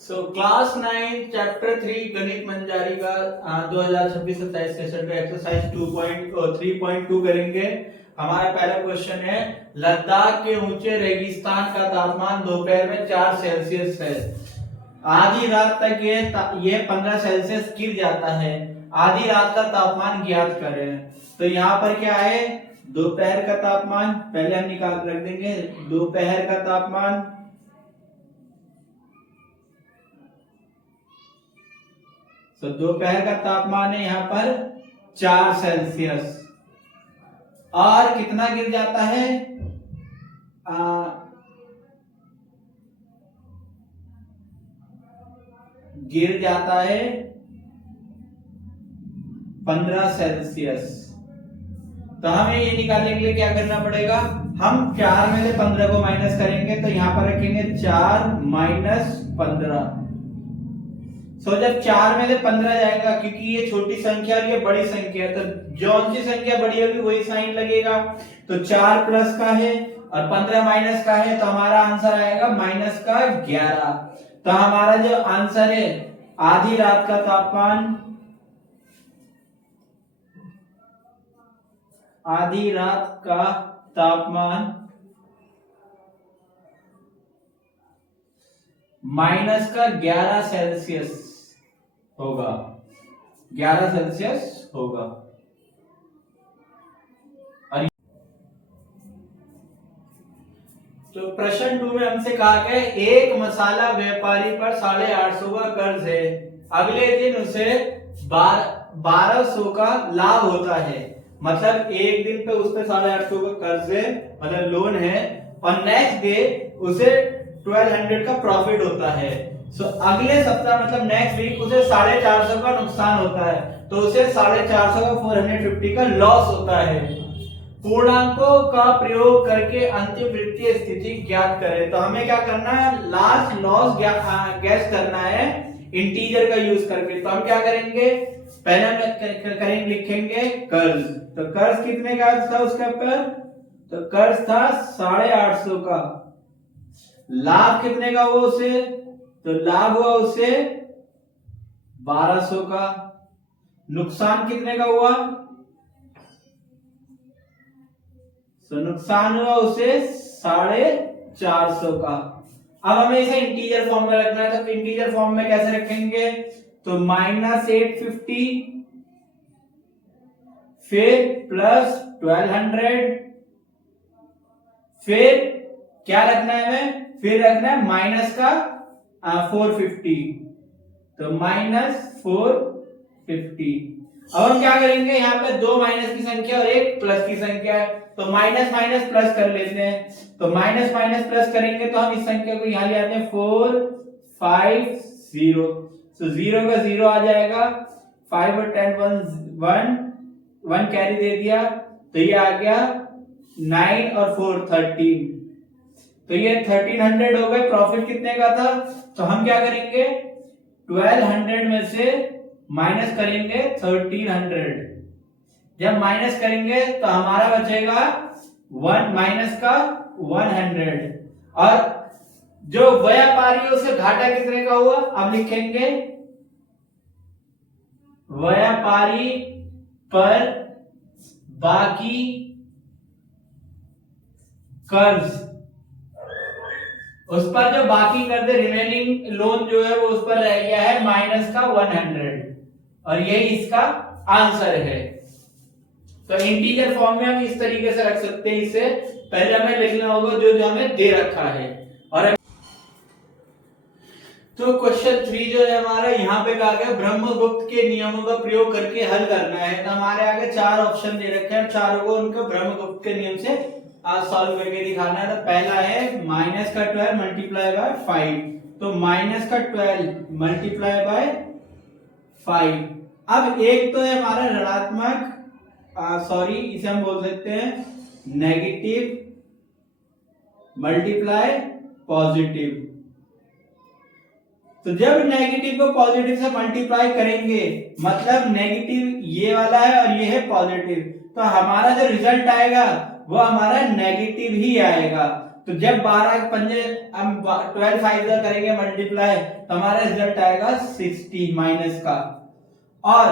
Class 9 chapter 3 गणित मंजारी का 2026-27 session का एक्सरसाइज 3.2 करेंगे। हमारा पहला क्वेश्चन है, लद्दाख के ऊंचे रेगिस्तान का तापमान दोपहर में 4 सेल्सियस है। आधी रात तक ये 15 सेल्सियस गिर जाता है। आधी रात का तापमान ज्ञात करें। तो यहाँ पर क्या है, दोपहर का तापमान पहले हम निकाल रख देंगे। दोपहर का तापमान तो दोपहर का तापमान है यहाँ पर 4 सेल्सियस और कितना गिर जाता है, गिर जाता है 15 सेल्सियस। तो हमें ये निकालने के लिए क्या करना पड़ेगा, हम 4 में से 15 को माइनस करेंगे तो यहाँ पर रखेंगे 4 माइनस 15। जब 4 में से 15 जाएगा, क्योंकि ये छोटी संख्या और ये बड़ी संख्या है, तो जौन सी संख्या बड़ी होगी वही साइन लगेगा। तो 4 प्लस का है और 15 माइनस का है, तो हमारा आंसर आएगा माइनस का 11। तो हमारा जो आंसर है, आधी रात का तापमान, आधी रात का तापमान माइनस का 11 सेल्सियस होगा, 11 सेल्सियस होगा। तो प्रश्न 2 में हमसे कहा गया, एक मसाला व्यापारी पर 850 का कर्ज है। अगले दिन उसे 1200 का लाभ होता है। मतलब एक दिन पे उस पे 850 का कर्ज है, मतलब लोन है, और नेक्स्ट डे उसे 1200 का प्रॉफिट होता है। अगले सप्ताह मतलब नेक्स्ट वीक उसे 450 का नुकसान होता है, तो उसे 450 का 450 का लॉस होता है। पूर्णांकों का प्रयोग करके अंतिम वित्तीय स्थिति ज्ञात करें। तो हमें क्या करना है, लास्ट लॉस गैस करना है इंटीजर का यूज करके। तो हम क्या करेंगे, पहले हम करेंगे, लिखेंगे कर्ज। तो कर्ज कितने का था उसके ऊपर, तो कर्ज था 850 का। लाभ कितने का हुआ उसे, तो लाभ हुआ उसे 1200 का। नुकसान कितने का हुआ, तो नुकसान हुआ उसे 450 का। अब हमें इसे इंटीजर फॉर्म में रखना है, तो इंटीजर फॉर्म में कैसे रखेंगे, तो -850 फिर प्लस 1200, फिर क्या रखना है हमें, फिर रखना है माइनस का 450, तो -450। अब हम क्या करेंगे, यहाँ पे 2 माइनस की संख्या और 1 प्लस की संख्या है, तो माइनस माइनस प्लस कर लेते हैं। तो माइनस माइनस प्लस करेंगे तो हम इस संख्या को यहाँ ले आते हैं 450, तो 0 का 0 आ जाएगा, 5 और 10 1 कैरी दे दिया, तो ये आ गया 9 और 4 13, तो ये 1300 हो गए। प्रॉफिट कितने का था, तो हम क्या करेंगे, 1200 में से माइनस करेंगे 1300। जब माइनस करेंगे तो हमारा बचेगा 1 माइनस का 100, और जो व्यापारी उसे घाटा कितने का हुआ, अब लिखेंगे व्यापारी पर बाकी कर्ज, उस पर जो बाकी कर्ज रिमेनिंग लोन जो है वो उस पर रह गया है माइनस का 100, और यही इसका आंसर है। तो इंटीजर फॉर्म में हम इस तरीके से रख सकते हैं इसे। पहले हमें लिखना होगा जो जो हमें दे रखा है। और तो क्वेश्चन 3 जो है हमारा, यहाँ पे कहा गया ब्रह्मगुप्त के नियमों का प्रयोग करके हल करना है। तो हमारे आगे 4 ऑप्शन दे रखे हैं, चारों को उनको ब्रह्मगुप्त के नियम से सॉल्व करके दिखाना है। तो पहला है माइनस का 12 मल्टीप्लाई बाय 5, तो माइनस का 12 मल्टीप्लाई बाय 5। अब एक तो है हमारा ऋणात्मक, सॉरी इसे हम बोल सकते हैं नेगेटिव मल्टीप्लाई पॉजिटिव। तो जब नेगेटिव को पॉजिटिव से मल्टीप्लाई करेंगे, मतलब नेगेटिव ये वाला है और ये है पॉजिटिव, तो हमारा जो रिजल्ट आएगा वो हमारा नेगेटिव ही आएगा। तो जब 12 के पंजे हम 12 5 करेंगे मल्टीप्लाई तो हमारा रिजल्ट आएगा 60 माइनस का। और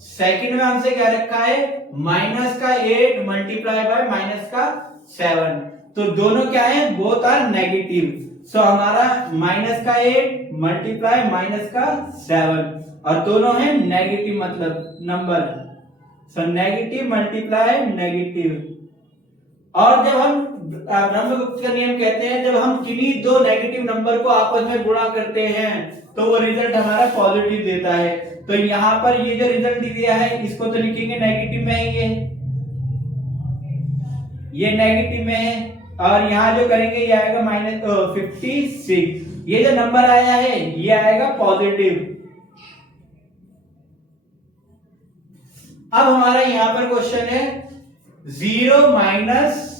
सेकंड में हमसे क्या रखा है माइनस का 8 मल्टीप्लाई बाय माइनस का 7, तो दोनों क्या है बोथ आर नेगेटिव। सो हमारा माइनस का 8 मल्टीप्लाई माइनस का 7 और दोनों है नेगेटिव मतलब number. So negative multiply negative. और जब हम ब्रह्मगुप्त का नियम कहते हैं जब हम किन्हीं दो नेगेटिव नंबर को आपस में गुणा करते हैं तो वो रिजल्ट हमारा पॉजिटिव देता है। तो यहाँ पर ये जो रिजल्ट दिया है इसको तो लिखेंगे नेगेटिव में है, ये नेगेटिव में है। और यहाँ जो करेंगे ये आएगा -56। ये जो नंबर आया है ये आएगा पॉजिटिव। अब हमारा यहाँ पर क्वेश्चन है 0 माइनस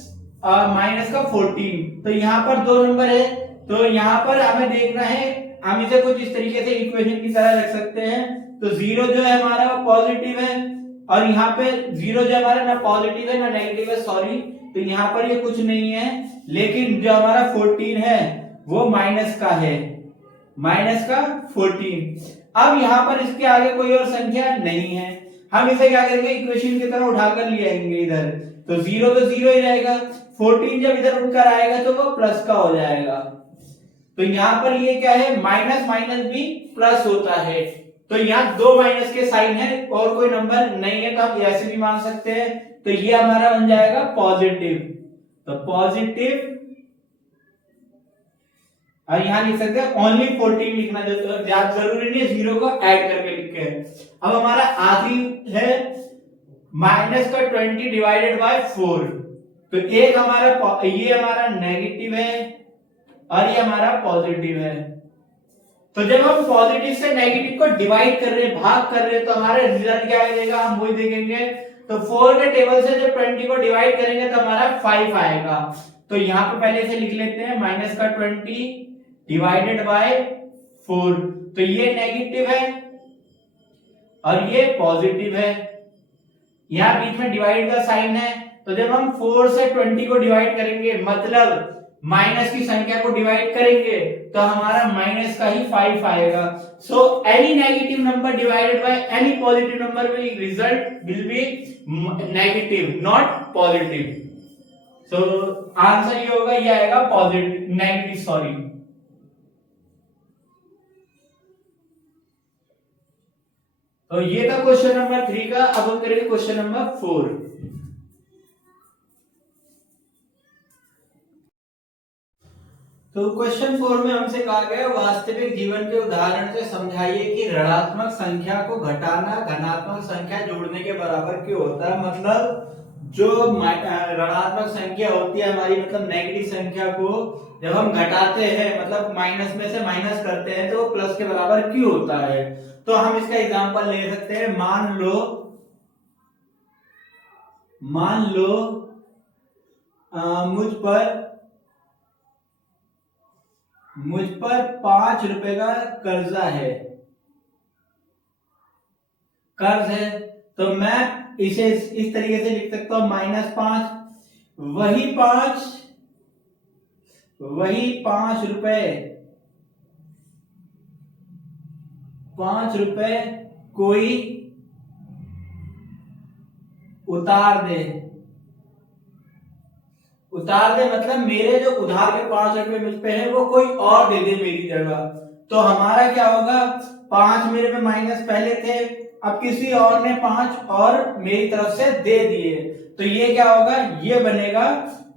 का 14। तो यहाँ पर दो नंबर है तो यहाँ पर हमें देखना है, हम इसे कुछ इस तरीके से इक्वेशन की तरह रख सकते हैं। तो 0 जो है हमारा वो पॉजिटिव है और यहाँ पे 0 जो हमारा ना पॉजिटिव है ना नेगेटिव है, सॉरी, तो यहाँ पर ये कुछ नहीं है। लेकिन जो हमारा 14 है वो माइनस का है, माइनस का 14। अब यहाँ पर इसके आगे कोई और संख्या नहीं है, हम इसे क्या करेंगे इक्वेशन की तरह उठाकर ले आएंगे इधर। तो 0 तो 0 ही रहेगा, 14 जब इधर उठकर आएगा तो वो प्लस का हो जाएगा। तो यहाँ पर ये क्या है माइनस माइनस भी प्लस होता है। तो यहाँ दो माइनस के साइन है और कोई नंबर नहीं है तो आप ऐसे भी मान सकते हैं। तो ये हमारा बन जाएगा पॉजिटिव। तो पॉजिटिव और यहां लिख सकते हैं ओनली 14 लिखना जरूरी नहीं है, 0 को ऐड करके लिखे। अब हमारा आखिरी है माइनस का 20 डिवाइडेड बाय 4। तो एक हमारा ये हमारा नेगेटिव है और ये हमारा पॉजिटिव है। तो जब हम पॉजिटिव से नेगेटिव को डिवाइड कर रहे हैं, भाग कर रहे हैं, तो हमारा रिजल्ट क्या आएगा हम वही देखेंगे। तो 4 के टेबल से जब 20 को डिवाइड करेंगे तो हमारा 5 आएगा। तो यहां पे पहले से लिख लेते हैं माइनस का 20 डिवाइडेड बाय 4। तो ये नेगेटिव है और ये पॉजिटिव है, यहां बीच में डिवाइड का साइन है। तो जब हम 4 से 20 को डिवाइड करेंगे मतलब माइनस की संख्या को डिवाइड करेंगे तो हमारा माइनस का ही 5 आएगा। So any negative number divided by any positive number will result will be negative not positive. So answer ये होगा, ये आएगा पॉजिटिव नेगेटिव, सॉरी। तो ये था क्वेश्चन नंबर 3 का। अब हम करेंगे क्वेश्चन नंबर 4। तो क्वेश्चन 4 में हमसे कहा गया वास्तविक जीवन के उदाहरण से समझाइए कि ऋणात्मक संख्या को घटाना धनात्मक संख्या जोड़ने के बराबर क्यों होता है। मतलब जो ऋणात्मक संख्या होती है हमारी, मतलब नेगेटिव संख्या को जब हम घटाते हैं मतलब माइनस में से माइनस करते हैं तो वो प्लस के बराबर क्यों होता है। तो हम इसका एग्जांपल ले सकते हैं। मान लो मुझ पर 5 रुपए का कर्ज है तो मैं इसे इस तरीके से लिख सकता हूं -5। वही 5 रुपए कोई उतार दे मतलब मेरे जो उधार के 5 रुपए मुझ पे है वो कोई और दे दे मेरी जगह। तो हमारा क्या होगा 5 मेरे पे माइनस पहले थे, अब किसी और ने 5 और मेरी तरफ से दे दिए। तो ये क्या होगा, ये बनेगा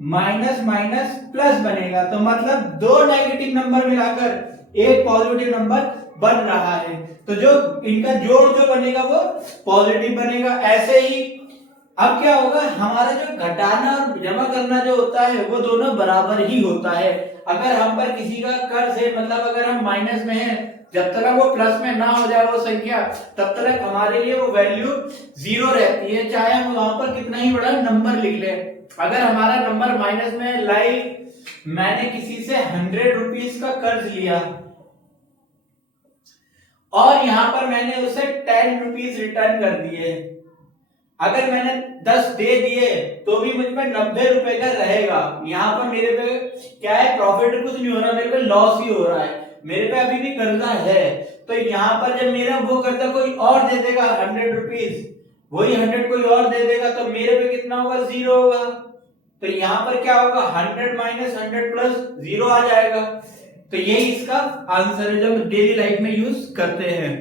माइनस माइनस प्लस बनेगा। तो मतलब दो नेगेटिव नंबर मिलाकर एक पॉजिटिव नंबर बन रहा है। तो जो इनका जोड़ जो बनेगा वो पॉजिटिव बनेगा। ऐसे ही अब क्या होगा, हमारा जो घटाना और जमा करना जो होता है वो दोनों बराबर ही होता है। अगर हम पर किसी का कर्ज है, मतलब अगर हम माइनस में हैं, जब तक वो प्लस में ना हो जाए वो संख्या, तब तक हमारे लिए वो वैल्यू 0 रहती है, चाहे हम वहां पर कितना ही बड़ा नंबर लिख ले। अगर हमारा नंबर माइनस में, लाइक मैंने किसी से 100 रुपीज का कर्ज लिया और यहां पर मैंने उसे 10 रुपीज रिटर्न कर दिए, अगर मैंने 10 दे दिए तो भी मुझ पे 90 रुपए का रहेगा। यहाँ पर मेरे पे क्या है, प्रॉफिट कुछ नहीं हो रहा, मेरे पे लॉस ही हो रहा है, मेरे पे अभी भी कर्जा है। तो यहाँ पर जब मेरा वो कर्जा कोई और दे देगा 100 रुपीज, वही 100 कोई और दे देगा तो मेरे पे कितना होगा, 0 होगा। तो यहाँ पर क्या होगा, 100 माइनस 100 प्लस 0 आ जाएगा। तो यही इसका आंसर है जब डेली लाइफ में यूज करते हैं।